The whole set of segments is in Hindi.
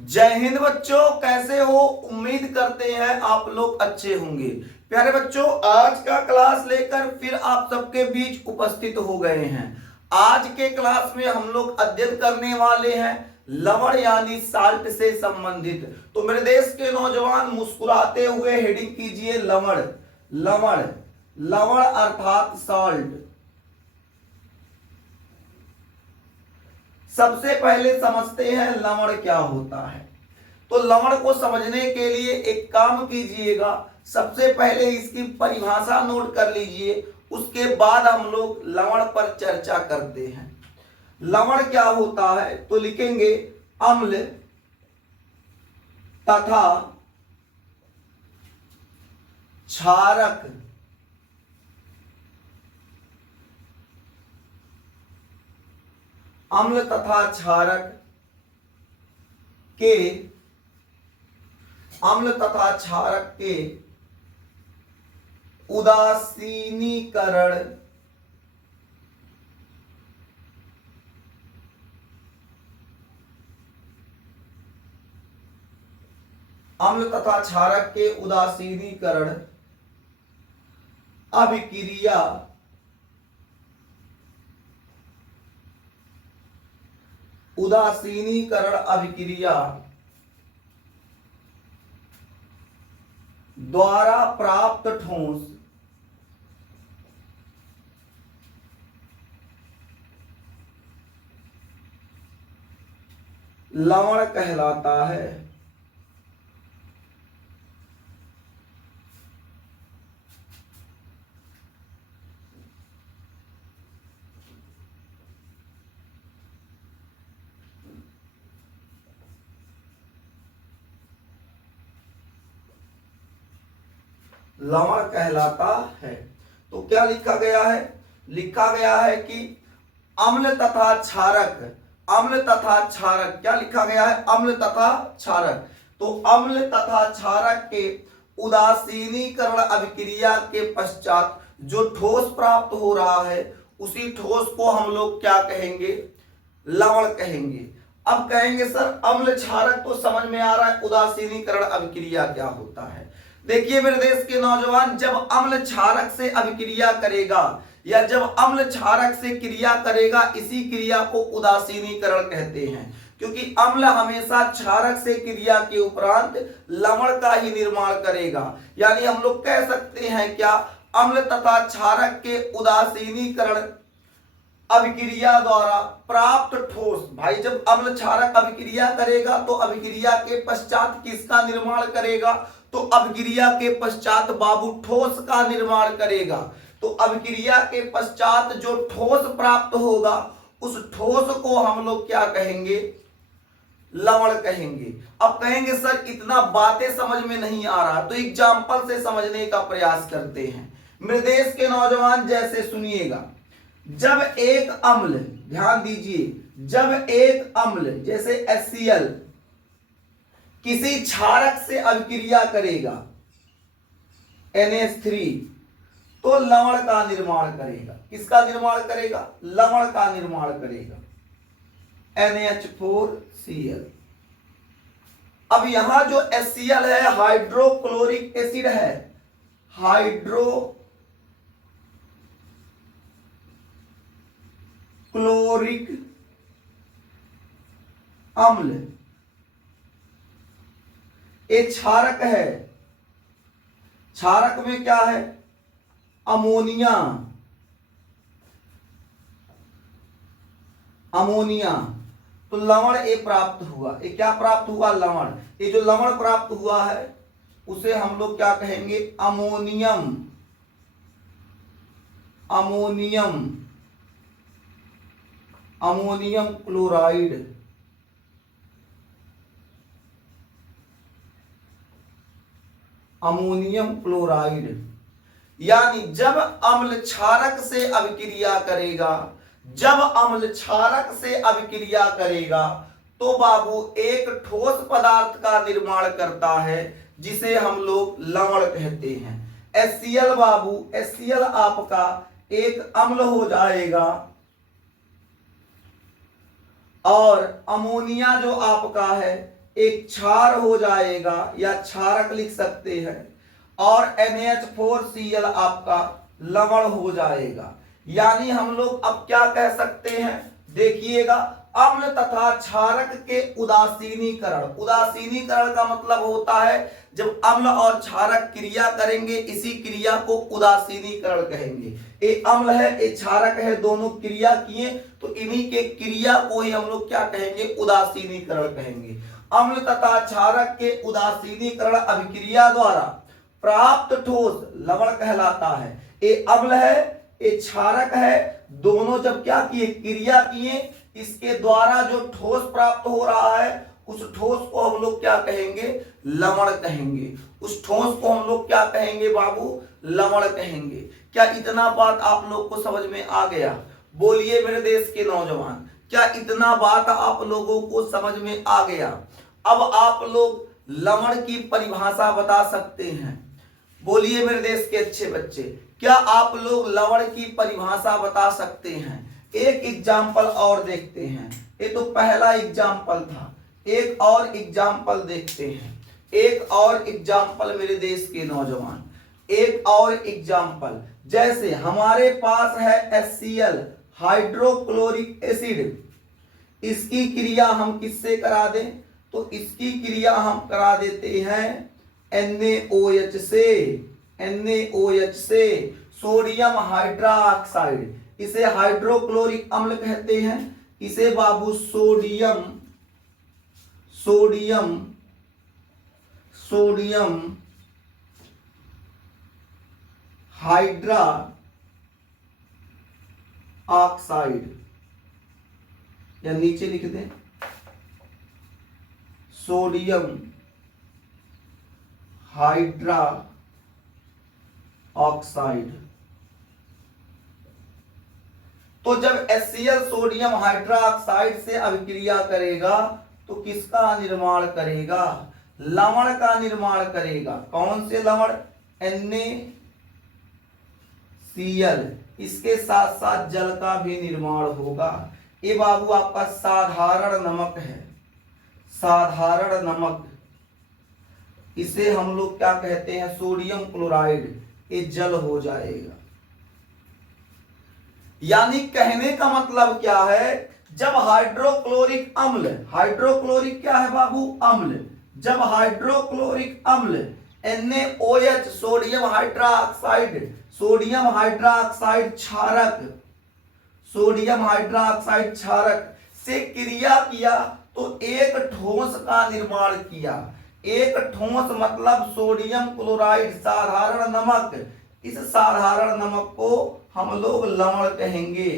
जय हिंद बच्चों, कैसे हो? उम्मीद करते हैं आप लोग अच्छे होंगे। प्यारे बच्चों, आज का क्लास लेकर फिर आप सबके बीच उपस्थित हो गए हैं। आज के क्लास में हम लोग अध्ययन करने वाले हैं लवण यानी साल्ट से संबंधित। तो मेरे देश के नौजवान मुस्कुराते हुए हेडिंग कीजिए लवण। लवण लवण अर्थात सॉल्ट। सबसे पहले समझते हैं लवण क्या होता है। तो लवण को समझने के लिए एक काम कीजिएगा, सबसे पहले इसकी परिभाषा नोट कर लीजिए, उसके बाद हम लोग लवण पर चर्चा करते हैं। लवण क्या होता है तो लिखेंगे अम्ल तथा क्षारक अम्ल तथा क्षारक के अम्ल तथा क्षारक के उदासीनीकरण अम्ल तथा क्षारक के उदासीनीकरण अभिक्रिया उदासीनीकरण अभिक्रिया द्वारा प्राप्त ठोस लवण कहलाता है। लवण कहलाता है। तो क्या लिखा गया है? लिखा गया है कि अम्ल तथा क्षारक, अम्ल तथा क्षारक, क्या लिखा गया है? अम्ल तथा क्षारक। तो अम्ल तथा क्षारक के उदासीनीकरण अभिक्रिया के पश्चात जो ठोस प्राप्त हो रहा है उसी ठोस को हम लोग क्या कहेंगे? लवण कहेंगे। अब कहेंगे सर अम्ल क्षारक तो समझ में आ रहा है, उदासीनीकरण अभिक्रिया क्या होता है? देखिए मेरे देश के नौजवान, जब अम्ल क्षारक से अभिक्रिया करेगा या जब अम्ल क्षारक से क्रिया करेगा, इसी क्रिया को उदासीनीकरण कहते हैं, क्योंकि अम्ल हमेशा क्षारक से क्रिया के उपरांत लवण का ही निर्माण करेगा। यानी हम लोग कह सकते हैं क्या, अम्ल तथा क्षारक के उदासीनीकरण अभिक्रिया द्वारा प्राप्त ठोस। भाई जब अम्ल क्षारक अभिक्रिया करेगा तो अभिक्रिया के पश्चात किसका निर्माण करेगा? तो अभिक्रिया के पश्चात बाबू ठोस का निर्माण करेगा। तो अभिक्रिया के पश्चात जो ठोस प्राप्त होगा उस ठोस को हम लोग क्या कहेंगे? लवण कहेंगे। अब कहेंगे सर इतना बातें समझ में नहीं आ रहा, तो एग्जाम्पल से समझने का प्रयास करते हैं। मेरे देश के नौजवान जैसे सुनिएगा, जब एक अम्ल, ध्यान दीजिए, जब एक अम्ल जैसे HCl किसी क्षारक से अभिक्रिया करेगा NH3 तो लवण का निर्माण करेगा। किसका निर्माण करेगा? लवण का निर्माण करेगा, NH4Cl। अब यहां जो HCl है हाइड्रोक्लोरिक एसिड है, हाइड्रोक्लोरिक अम्ल एक क्षारक है। क्षारक में क्या है? अमोनिया। अमोनिया। तो लवण ए प्राप्त हुआ। ये क्या प्राप्त हुआ? लवण। ये जो लवण प्राप्त हुआ है उसे हम लोग क्या कहेंगे? Ammonium. Ammonium, ammonium chloride. Ammonium chloride. यानी जब अम्ल क्षारक से अभिक्रिया करेगा, जब अम्ल क्षारक से अभिक्रिया करेगा तो बाबू एक ठोस पदार्थ का निर्माण करता है जिसे हम लोग लवण कहते हैं। HCl बाबू, HCl आपका एक अम्ल हो जाएगा और अमोनिया जो आपका है एक क्षार हो जाएगा या क्षारक लिख सकते हैं, और NH4Cl आपका लवण हो जाएगा। यानी हम लोग अब क्या कह सकते हैं, देखिएगा, अम्ल तथा क्षारक के उदासीनीकरण। उदासीनीकरण का मतलब होता है जब अम्ल और क्षारक क्रिया करेंगे, इसी क्रिया को उदासीनीकरण कहेंगे। ये अम्ल है, ये क्षारक है, दोनों क्रिया किए तो इन्हीं के क्रिया को ही हम लोग क्या कहेंगे, उदासीनीकरण कहेंगे। अम्ल तथा क्षारक के उदासीनीकरण अभिक्रिया द्वारा प्राप्त ठोस लवण कहलाता है। ये अम्ल है, ये क्षारक है, दोनों जब क्या किए, क्रिया किए, इसके द्वारा जो ठोस प्राप्त हो रहा है उस ठोस को हम लोग क्या कहेंगे, लवण कहेंगे। उस ठोस को हम लोग क्या कहेंगे बाबू, लवण कहेंगे। क्या इतना बात आप लोग को समझ में आ गया? बोलिए मेरे देश के नौजवान, क्या इतना बात आप लोगों को समझ में आ गया? अब आप लोग लवण की परिभाषा बता सकते हैं। बोलिए मेरे देश के अच्छे बच्चे, क्या आप लोग लवण की परिभाषा बता सकते हैं? एक एग्जाम्पल और देखते हैं। ये तो पहला एग्जाम्पल था, एक और एग्जाम्पल देखते हैं। एक और एग्जाम्पल मेरे देश के नौजवान, एक और एग्जाम्पल, जैसे हमारे पास है HCl हाइड्रोक्लोरिक एसिड, इसकी क्रिया हम किससे करा दें, तो इसकी क्रिया हम करा देते हैं NaOH से, NaOH से सोडियम हाइड्रोक्साइड, इसे हाइड्रोक्लोरिक अम्ल कहते हैं, इसे बाबू सोडियम हाइड्रा ऑक्साइड, या नीचे लिख दें सोडियम हाइड्रा ऑक्साइड। तो जब HCl सोडियम हाइड्रोक्साइड से अभिक्रिया करेगा तो किसका निर्माण करेगा, लवण का निर्माण करेगा। कौन से लवण, NaCl, इसके साथ साथ जल का भी निर्माण होगा। ये बाबू आपका साधारण नमक है, साधारण नमक, इसे हम लोग क्या कहते हैं, सोडियम क्लोराइड, ये जल हो जाएगा। यानी कहने का मतलब क्या है, जब हाइड्रोक्लोरिक अम्ल, हाइड्रोक्लोरिक क्या है बाबू, अम्ल, जब हाइड्रोक्लोरिक अम्ल NaOH sodium hydroxide, sodium hydroxide क्षारक, सोडियम हाइड्रोक्साइड क्षारक से क्रिया किया तो एक ठोस का निर्माण किया। एक ठोस मतलब सोडियम क्लोराइड, साधारण नमक, इस साधारण नमक को हम लोग लवण कहेंगे,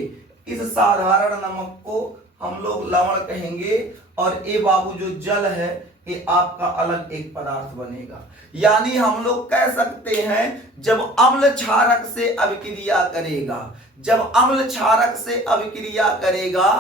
इस साधारण नमक को हम लोग लवण कहेंगे। और ये बाबू जो जल है ये आपका अलग एक पदार्थ बनेगा। यानी हम लोग कह सकते हैं जब अम्ल क्षारक से अभिक्रिया करेगा, जब अम्ल क्षारक से अभिक्रिया करेगा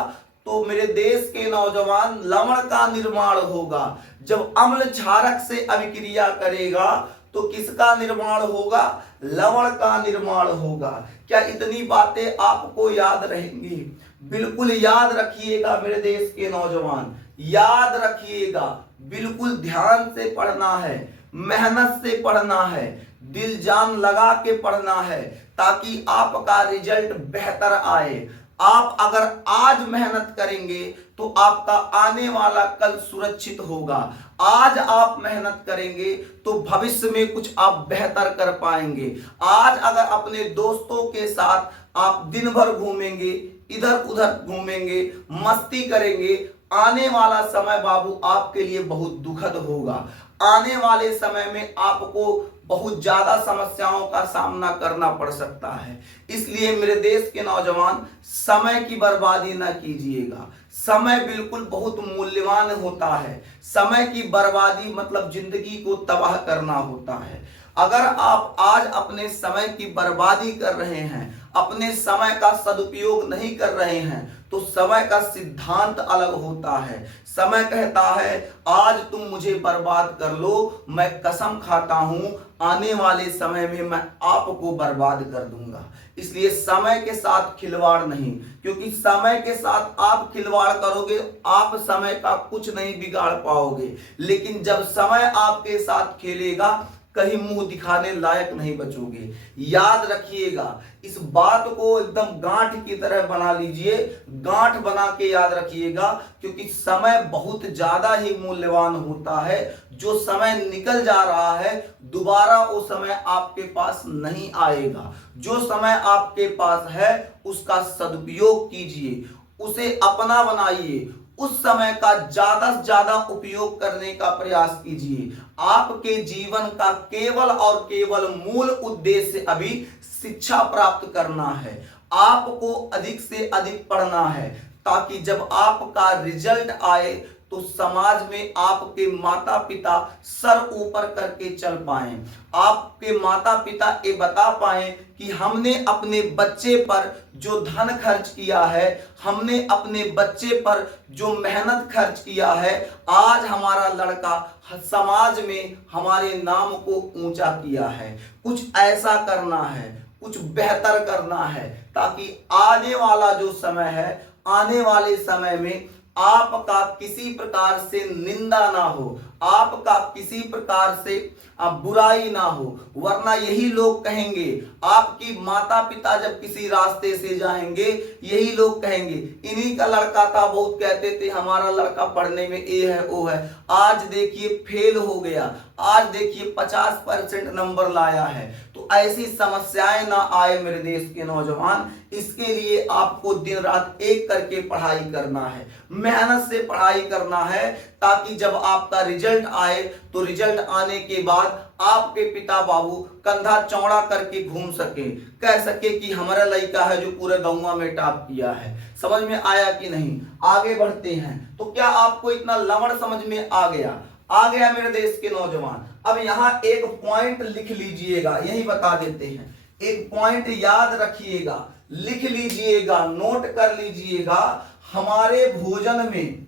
तो मेरे देश के नौजवान लवण का निर्माण होगा। जब अम्ल क्षारक से अभिक्रिया करेगा तो किसका निर्माण होगा, लवण का निर्माण होगा। क्या इतनी बातें आपको याद रहेंगी? बिल्कुल याद रखिएगा मेरे देश के नौजवान, याद रखिएगा, बिल्कुल ध्यान से पढ़ना है, मेहनत से पढ़ना है, दिल जान लगा के पढ़ना है, ताकि आपका रिजल्ट बेहतर आए। आप अगर आज मेहनत करेंगे तो आपका आने वाला कल सुरक्षित होगा। आज आप मेहनत करेंगे तो भविष्य में कुछ आप बेहतर कर पाएंगे। आज अगर अपने दोस्तों के साथ आप दिन भर घूमेंगे, इधर उधर घूमेंगे, मस्ती करेंगे, आने वाला समय बाबू आपके लिए बहुत दुखद होगा। आने वाले समय में आपको बहुत ज्यादा समस्याओं का सामना करना पड़ सकता है। इसलिए मेरे देश के नौजवान समय की बर्बादी ना कीजिएगा। समय बिल्कुल बहुत मूल्यवान होता है। समय की बर्बादी मतलब जिंदगी को तबाह करना होता है। अगर आप आज अपने समय की बर्बादी कर रहे हैं, अपने समय का सदुपयोग नहीं कर रहे हैं, तो समय का सिद्धांत अलग होता है। समय कहता है आज तुम मुझे बर्बाद कर लो, मैं कसम खाता हूं आने वाले समय में मैं आपको बर्बाद कर दूंगा। इसलिए समय के साथ खिलवाड़ नहीं, क्योंकि समय के साथ आप खिलवाड़ करोगे आप समय का कुछ नहीं बिगाड़ पाओगे, लेकिन जब समय आपके साथ खेलेगा कहीं मुंह दिखाने लायक नहीं बचोगे। याद रखिएगा, इस बात को एकदम गांठ की तरह बना लीजिए, गांठ बना के याद रखिएगा, क्योंकि समय बहुत ज्यादा ही मूल्यवान होता है। जो समय निकल जा रहा है दोबारा वो समय आपके पास नहीं आएगा। जो समय आपके पास है उसका सदुपयोग कीजिए, उसे अपना बनाइए, उस समय का ज्यादा से ज्यादा उपयोग करने का प्रयास कीजिए। आपके जीवन का केवल और केवल मूल उद्देश्य अभी शिक्षा प्राप्त करना है। आपको अधिक से अधिक पढ़ना है, ताकि जब आपका रिजल्ट आए तो समाज में आपके माता पिता सर ऊपर करके चल पाएं। आपके माता पिता ये बता पाएं कि हमने अपने बच्चे पर जो धन खर्च किया है, हमने अपने बच्चे पर जो मेहनत खर्च किया है, आज हमारा लड़का समाज में हमारे नाम को ऊंचा किया है। कुछ ऐसा करना है, कुछ बेहतर करना है, ताकि आने वाला जो समय है, आने वाले समय में आपका किसी प्रकार से निंदा ना हो, आपका किसी प्रकार से बुराई ना हो। वरना यही लोग कहेंगे, आपकी माता पिता जब किसी रास्ते से जाएंगे यही लोग कहेंगे इन्हीं का लड़का था, बहुत कहते थे हमारा लड़का पढ़ने में ये है वो है, आज देखिए फेल हो गया, आज देखिए 50% नंबर लाया है। तो ऐसी समस्याएं ना आए मेरे देश के नौजवान, इसके लिए आपको दिन रात एक करके पढ़ाई करना है, मेहनत से पढ़ाई करना है, ताकि जब आपका रिजल्ट आए तो रिजल्ट आने के बाद आपके पिता बाबू कंधा चौड़ा करके घूम सके, कह सके कि हमारा लड़का है जो पूरे गांव में टॉप किया है। समझ में आया कि नहीं? आगे बढ़ते हैं। तो क्या आपको इतना लवण समझ में आ गया? आ गया मेरे देश के नौजवान। अब यहां एक पॉइंट लिख लीजिएगा, यही बता देते हैं, एक पॉइंट याद रखिएगा, लिख लीजिएगा, नोट कर लीजिएगा। हमारे भोजन में,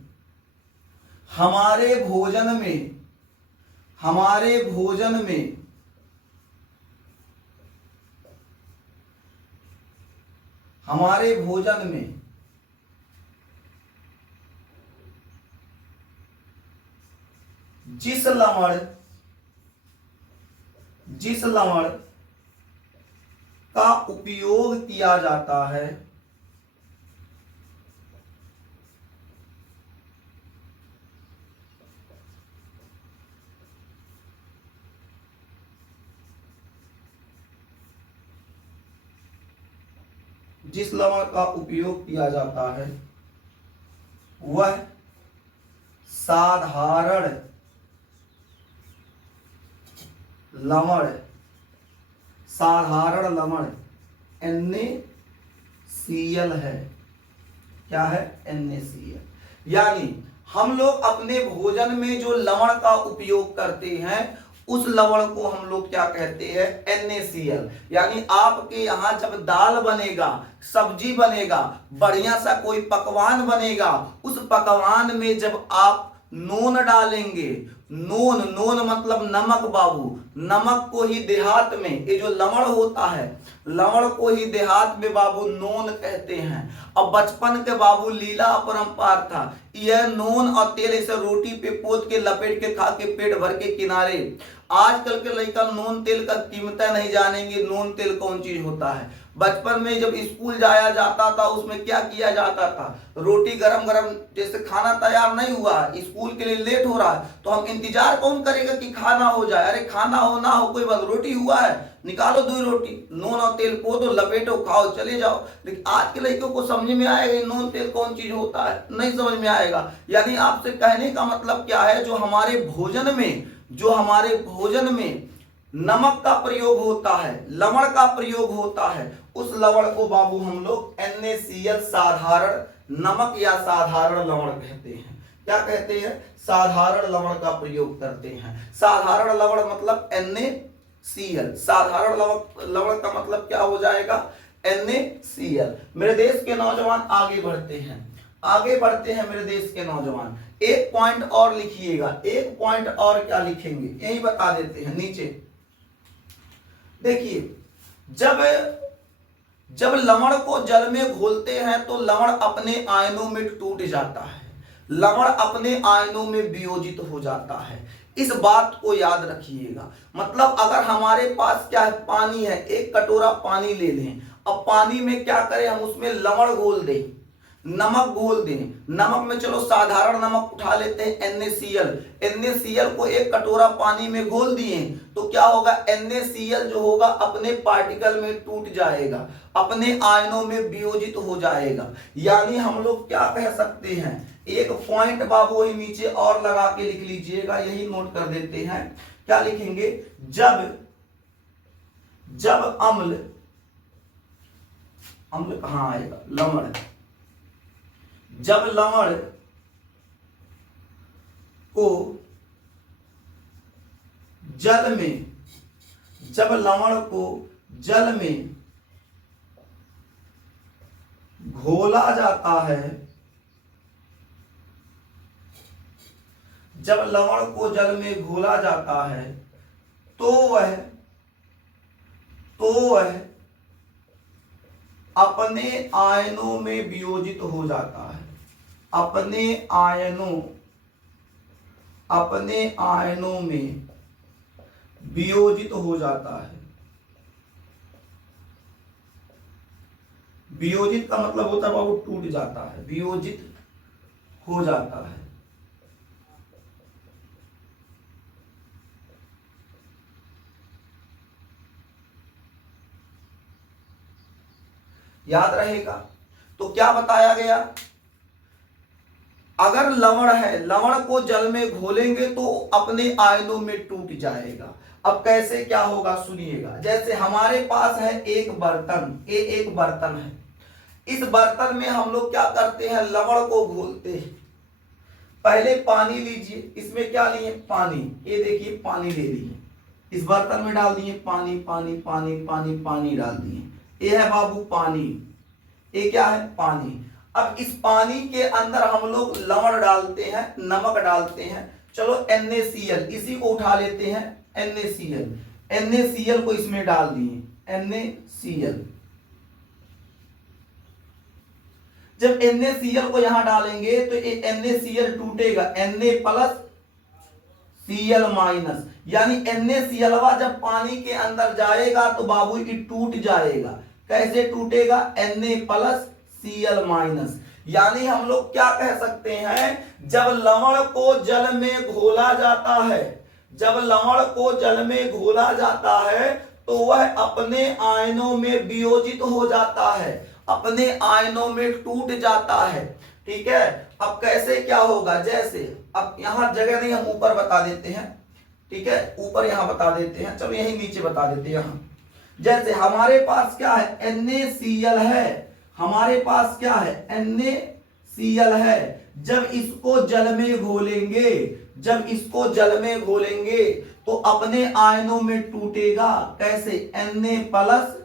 हमारे भोजन में, हमारे भोजन में हमारे भोजन में जिस लवण का उपयोग किया जाता है जिस लवण का उपयोग किया जाता है वह साधारण लवण, साधारण लवण NaCl है। क्या है? NaCl। यानी हम लोग अपने भोजन में जो लवण का उपयोग करते हैं उस लवण को हम लोग क्या कहते हैं? NaCl। यानी आपके यहाँ जब दाल बनेगा, सब्जी बनेगा, बढ़िया सा कोई पकवान बनेगा, उस पकवान में जब आप नून डालेंगे, नून, नून मतलब नमक बाबू, नमक को ही देहात में, ये जो लवण होता है, लवण को ही देहात में बाबू नून कहते हैं। अब बचपन के बाबू लीला अपरंपार था, यह नून और तेल इसे रोटी पे पोत के लपेट के खा के पेट भर के किनारे। आजकल के लड़का नून तेल का कीमत नहीं जानेंगे, नून तेल कौन चीज होता है। बचपन में जब स्कूल जाया जाता था उसमें क्या किया जाता था? रोटी गरम गरम, जैसे खाना तैयार नहीं हुआ, स्कूल के लिए लेट हो रहा है, तो हम इंतजार कौन करेगा कि खाना हो जाए? अरे खाना हो ना हो कोई बात, रोटी हुआ है, निकालो 2 रोटी, नून और तेल को दो, लपेटो, खाओ, चले जाओ। लेकिन आज के लड़कों को समझ में आएगा नून तेल कौन चीज होता है? नहीं समझ में आएगा। यानी आपसे कहने का मतलब क्या है, जो हमारे भोजन में, जो हमारे भोजन में नमक का प्रयोग होता है, लवण का प्रयोग होता है, उस लवण को बाबू हम लोग NaCl साधारण नमक या साधारण लवण कहते हैं। क्या कहते हैं? साधारण लवण का प्रयोग करते हैं। साधारण लवण मतलब NaCl। साधारण लवण का मतलब क्या हो जाएगा? NaCl। मेरे देश के नौजवान आगे बढ़ते हैं, आगे बढ़ते हैं मेरे देश के नौजवान। एक पॉइंट और लिखिएगा, एक पॉइंट और क्या लिखेंगे यही बता देते हैं नीचे। देखिए, जब जब लवण को जल में घोलते हैं तो लवण अपने आयनों में टूट जाता है, लवण अपने आयनों में वियोजित हो जाता है। इस बात को याद रखिएगा। मतलब अगर हमारे पास क्या है, पानी है, एक कटोरा पानी ले लें, अब पानी में क्या करें, हम उसमें लवण घोल दें, नमक घोल दें। नमक में चलो साधारण नमक उठा लेते हैं NaCl। NaCl को एक कटोरा पानी में घोल दिए तो क्या होगा, NaCl जो होगा अपने पार्टिकल में टूट जाएगा, अपने आयनों में वियोजित हो जाएगा। यानी हम लोग क्या कह सकते हैं, एक पॉइंट बाबू वही नीचे और लगा के लिख लीजिएगा, यही नोट कर देते हैं। क्या लिखेंगे, जब अम्ल, अम्ल कहां आएगा, लवण, जब लवण को जल में, जब लवण को जल में घोला जाता है, जब लवण को जल में घोला जाता है तो वह अपने आयनों में वियोजित हो जाता है, अपने आयनों में वियोजित हो जाता है। वियोजित का मतलब होता है बाबू टूट जाता है, वियोजित हो जाता है। याद रहेगा। तो क्या बताया गया, अगर लवण है, लवण को जल में घोलेंगे तो अपने आयनों में टूट जाएगा। अब कैसे क्या होगा सुनिएगा। जैसे हमारे पास है एक बर्तन, एक बर्तन है, इस बर्तन में हम लोग क्या करते हैं, लवण को घोलते हैं। पहले पानी लीजिए, इसमें क्या लिए, पानी, ये देखिए पानी ले लिए, इस बर्तन में डाल दिए पानी, पानी पानी पानी पानी डाल दिए, ये है बाबू पानी, ये क्या है, पानी। अब इस पानी के अंदर हम लोग लवण डालते हैं, नमक डालते हैं। चलो NaCl, इसी को उठा लेते हैं, NaCl को इसमें डाल दिए, NaCl। जब NaCl को यहां डालेंगे तो ये NaCl टूटेगा, Na+Cl-, यानी NaCl जब पानी के अंदर जाएगा तो बाबू ये टूट जाएगा। कैसे टूटेगा, Na+Cl-। यानी हम लोग क्या कह सकते हैं, जब लवण को जल में घोला जाता है, जब लवण को जल में घोला जाता है तो वह अपने आयनों में वियोजित हो जाता है, अपने आयनों में टूट जाता है। ठीक है। अब कैसे क्या होगा, जैसे अब यहां जगह नहीं, हम ऊपर बता देते हैं। ठीक है, ऊपर यहां बता देते हैं, चलो यही नीचे बता देते हैं। यहां जैसे हमारे पास क्या है, NaCl है, हमारे पास क्या है, NaCl है। जब इसको जल में घोलेंगे, जब इसको जल में घोलेंगे तो अपने आयनों में टूटेगा। कैसे, Na+Cl-,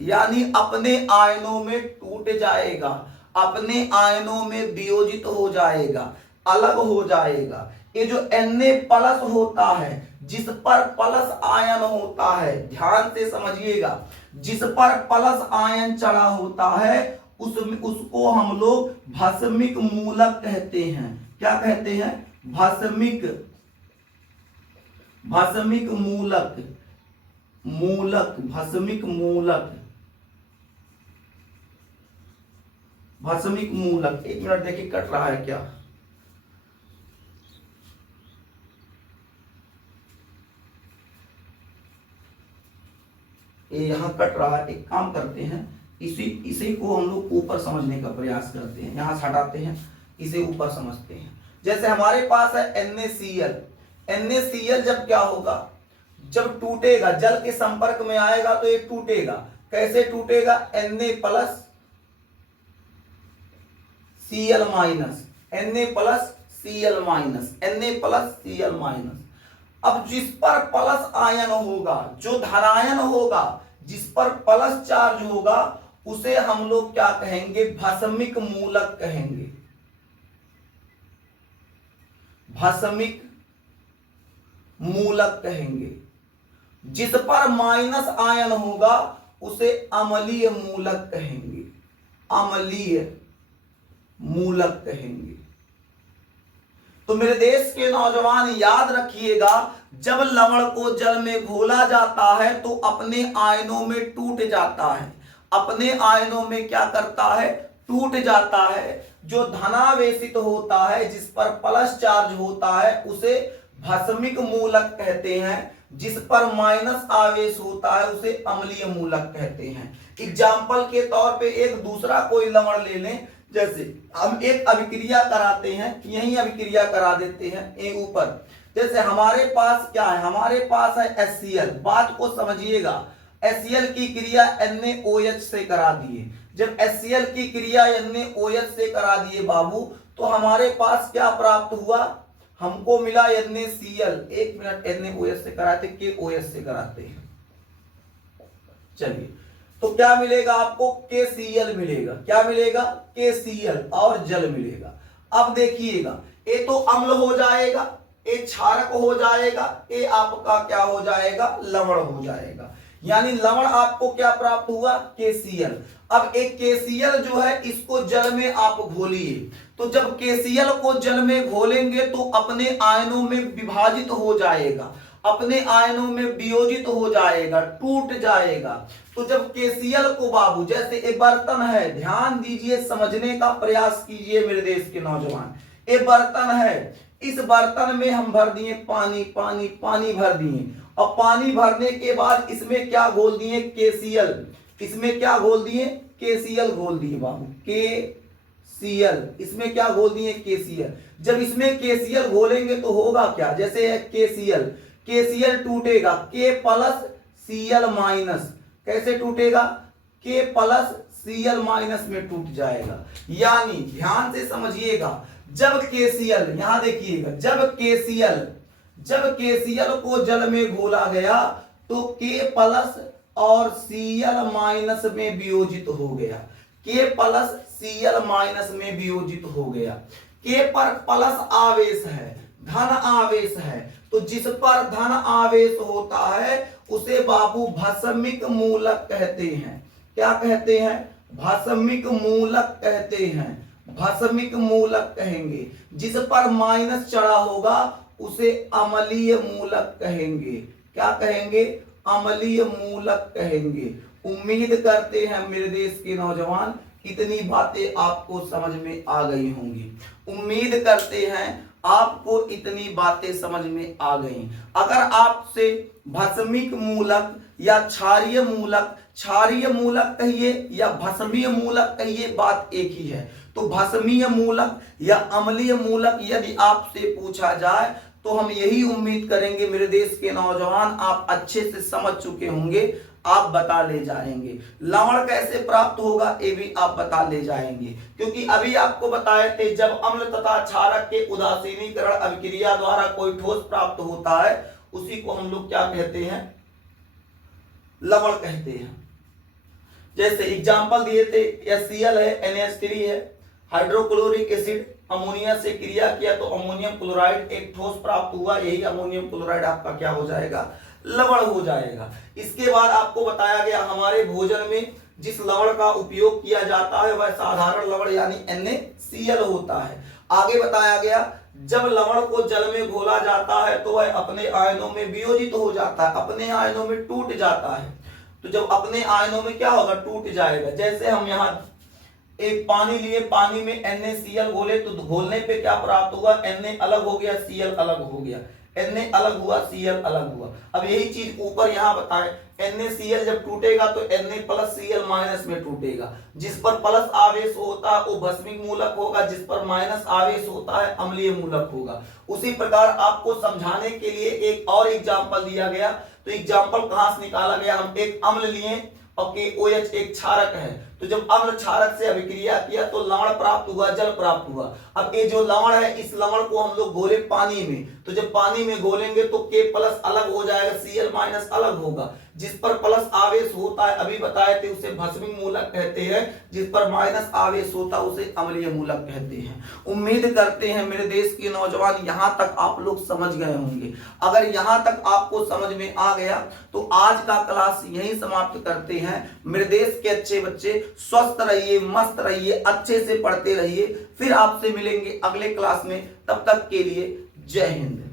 यानी अपने आयनों में टूट जाएगा, अपने आयनों में वियोजित हो जाएगा, अलग हो जाएगा। ये जो Na+ होता है, जिस पर प्लस आयन होता है, ध्यान से समझिएगा, जिस पर प्लस आयन चढ़ा होता है उसको हम लोग भस्मिक मूलक कहते हैं। क्या कहते हैं, भस्मिक मूलक, भस्मिक मूलक। एक मिनट देखिए, कट रहा है क्या, ये यहां कट रहा है। एक काम करते हैं, इसी को हम लोग ऊपर समझने का प्रयास करते हैं, यहां से हटाते हैं, इसे ऊपर समझते हैं। जैसे हमारे पास है NaCl जब क्या होगा, जब टूटेगा, जल के संपर्क में आएगा तो ये टूटेगा। कैसे टूटेगा, Na+Cl-, Cl minus, Na plus Cl minus. अब जिस पर प्लस आयन होगा, जो धनायन होगा, जिस पर प्लस चार्ज होगा, उसे हम लोग क्या कहेंगे? भस्मिक मूलक कहेंगे। भस्मिक मूलक कहेंगे। जिस पर माइनस आयन होगा उसे अम्लीय मूलक कहेंगे। अम्लीय मूलक कहेंगे। तो मेरे देश के नौजवान याद रखिएगा, जब लवण को जल में घोला जाता है तो अपने आयनों में टूट जाता है। अपने आयनों में क्या करता है? टूट जाता है। जो धनावेशित होता है, जिस पर प्लस चार्ज होता है, उसे भस्मिक मूलक कहते हैं। जिस पर माइनस आवेश होता है उसे अम्लीय मूलक कहते हैं। एग्जाम्पल के तौर पे एक दूसरा कोई लवण ले लें। जैसे हम एक अभिक्रिया कराते हैं, यही अभिक्रिया करा देते हैं ये ऊपर। जैसे हमारे पास क्या है? हमारे पास है HCl। बात को समझिएगा, HCl की क्रिया NaOH से करा दिए। जब HCl की क्रिया NaOH से करा दिए बाबू, तो हमारे पास क्या प्राप्त हुआ? हमको मिला NaCl। एक मिनट, NaOH से कराते, KOH से कराते हैं। चलिए, तो क्या मिलेगा आपको? KCl मिलेगा। क्या मिलेगा? KCl और जल मिलेगा। अब देखिएगा, ये तो अम्ल हो जाएगा, ये क्षारक हो जाएगा, ये आपका क्या हो जाएगा? लवण हो जाएगा। यानी लवण आपको क्या प्राप्त हुआ? KCl। अब एक KCl जो है, इसको जल में आप घोलिए। तो जब KCl को जल में घोलेंगे तो अपने आयनों में विभाजित हो जाएगा, अपने आयनों में वियोजित हो जाएगा, टूट जाएगा। तो जब KCl को बाबू, जैसे एक बर्तन है, ध्यान दीजिए, समझने का प्रयास कीजिए मेरे देश के नौजवान। एक बर्तन है, इस बर्तन में हम भर दिए पानी, पानी पानी भर दिए, और पानी भरने के बाद इसमें क्या घोल दिए? KCl। इसमें क्या घोल दिए? KCl घोल दिए बाबू, KCl। इसमें क्या घोल दिए? KCl। जब इसमें KCl घोलेंगे तो होगा क्या? जैसे है KCl टूटेगा, K प्लस Cl माइनस। कैसे टूटेगा? K प्लस Cl माइनस में टूट जाएगा। यानी ध्यान से समझिएगा, जब KCl, यहां देखिएगा, जब KCl को जल में घोला गया तो K प्लस और Cl माइनस में वियोजित हो गया। K प्लस Cl माइनस में वियोजित हो गया। K पर प्लस आवेश है, धन आवेश है, तो जिस पर धन आवेश होता है उसे बाबू भस्मिक मूलक कहते हैं। क्या कहते हैं? भस्मिक मूलक कहते हैं। भस्मिक मूलक कहेंगे। जिस पर माइनस चढ़ा होगा उसे अम्लीय मूलक कहेंगे। क्या कहेंगे? अम्लीय मूलक कहेंगे। उम्मीद करते हैं मेरे देश के नौजवान इतनी बातें आपको समझ में आ गई होंगी। उम्मीद करते हैं आपको इतनी बातें समझ में आ गई। अगर आपसे भस्मिक मूलक या क्षारीय मूलक कहिए या भस्मीय मूलक कहिए, बात एक ही है। तो भस्मीय मूलक या अम्लीय मूलक यदि आपसे पूछा जाए तो हम यही उम्मीद करेंगे मेरे देश के नौजवान, आप अच्छे से समझ चुके होंगे, आप बता ले जाएंगे। लवण कैसे प्राप्त होगा ये भी आप बता ले जाएंगे, क्योंकि अभी आपको बताए थे जब अम्ल तथा क्षारक के उदासीनीकरण अभिक्रिया द्वारा कोई ठोस प्राप्त होता है उसी को हम लोग क्या कहते हैं? लवण कहते हैं। जैसे एग्जाम्पल दिए थे, HCl है, NH3 है, हाइड्रोक्लोरिक एसिड अमोनिया से क्रिया किया तो अमोनियम क्लोराइड एक ठोस प्राप्त हुआ, यही अमोनियम क्लोराइड आपका क्या हो जाएगा? लवण हो जाएगा। इसके बाद आपको बताया गया हमारे भोजन में जिस लवण का उपयोग किया जाता है वह साधारण लवण यानी NaCl होता है। आगे बताया गया जब लवण को जल में घोला जाता है तो वह अपने आयनों में वियोजित हो जाता है, अपने आयनों में टूट जाता है। तो जब अपने आयनों में क्या होगा? टूट जाएगा। जैसे हम यहाँ एक पानी लिए, पानी में NaCl घोले तो घोलने पे क्या प्राप्त हुआ? Na अलग हो गया, Cl अलग हो गया, Na अलग हुआ, Cl अलग हुआ। अब यही चीज ऊपर यहाँ बताए, NaCl जब टूटेगा तो Na प्लस Cl माइनस में टूटेगा। जिस पर प्लस आवेश होता है वो भस्मिक मूलक होगा, जिस पर माइनस आवेश होता है अम्लीय मूलक होगा। उसी प्रकार आपको समझाने के लिए एक और एग्जाम्पल दिया गया। तो एग्जाम्पल कहां से निकाला गया? हम एक अम्ल लिए और KOH एक क्षारक है, तो जब अम्ल क्षारक से अभिक्रिया किया तो लवण प्राप्त हुआ, जल प्राप्त हुआ। अब ये जो लवण है, इस लवण को हम लोग घोले पानी में, तो जब पानी में घोलेंगे तो K प्लस अलग हो जाएगा, Cl माइनस अलग होगा। जिस पर प्लस आवेश होता है, अभी बताए थे, उसे भस्मिक मूलक कहते हैं। जिस पर माइनस आवेश होता है उसे अम्लीय मूलक कहते हैं। उम्मीद करते हैं मेरे देश के नौजवान यहाँ तक आप लोग समझ गए होंगे। अगर यहाँ तक आपको समझ में आ गया तो आज का क्लास यहीं समाप्त करते हैं। मेरे देश के अच्छे बच्चे स्वस्थ रहिए, मस्त रहिए, अच्छे से पढ़ते रहिए। फिर आपसे मिलेंगे अगले क्लास में, तब तक के लिए जय हिंद।